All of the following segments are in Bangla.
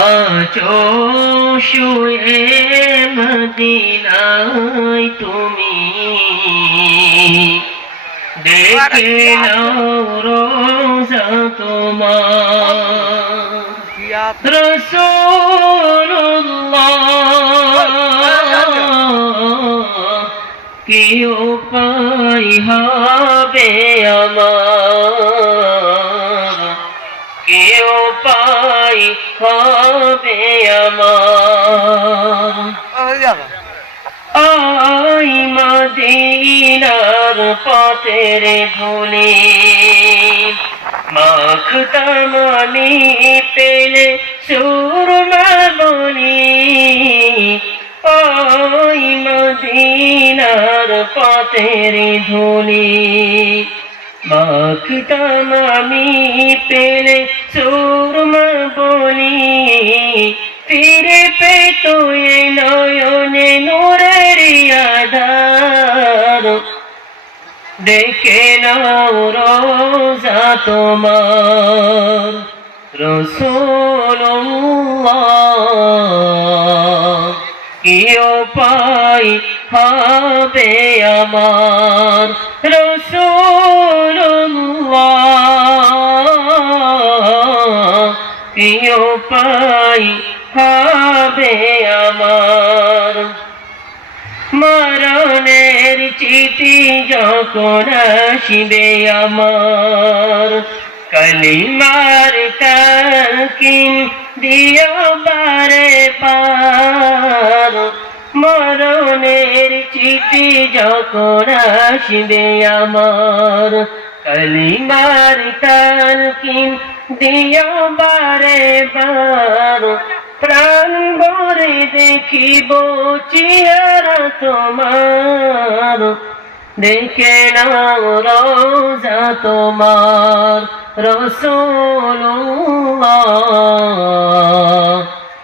আছো শুয়ে মদিনায় তুমি। দেখে রোজা তোমার। রসুল্লাহ কি উপায় হবে আমার। উপায় হবে আমার। আই মদিনার পথের ধুলি মাখতামানি পেলে সুরমা বলি আই মদিনার পথের ধুলি মাখতামানি পেলে সুরমা বলি ফিরে পেত এ নয়নে নোরের আধার দেখে রোজা তোমার রসুল্লাহ কি উপায় হবে আমার রসুল্লাহ উপায় হবে আমার। মরণের চিঠি যখন আসিবে আমার, কলিমার তাকিন দিও বারে পার। মরণের চিঠি যখন আসিবে আমার, কলিমার তালকিন দিও বারে বার, প্রাণ ভরে দেখিব চেহারা তোমার। দেখে নাও রোজা তোমার রসুল্লাহ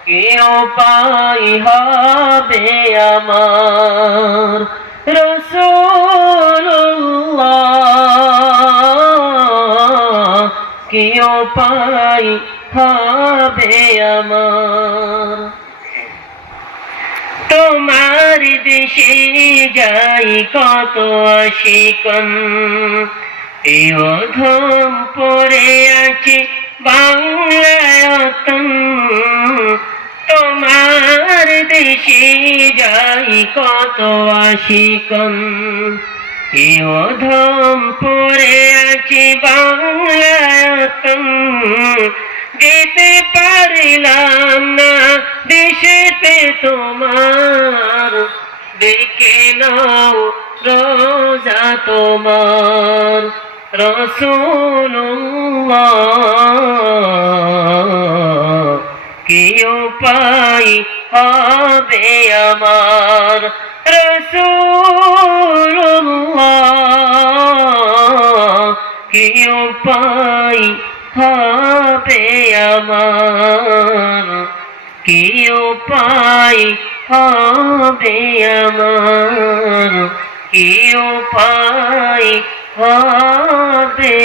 কি উপায় হবে আমার। উপায় হবে আমার। তোমার দেশে যাই কত আশিকন ধম পরে আছে বাংলায়তন তোমার দেশে যাই কত আশিকন ধম পরে আছে বাংলায়তন যেতে পারিলাম না দেশেতে তোমার। দেখে নাও রোজা তোমার রসুল্লাহ কি উপায় হবে আমার রসুল্লাহ কি উপায় হবে আমার। কি উপায় হবে আমার। কি উপায় হবে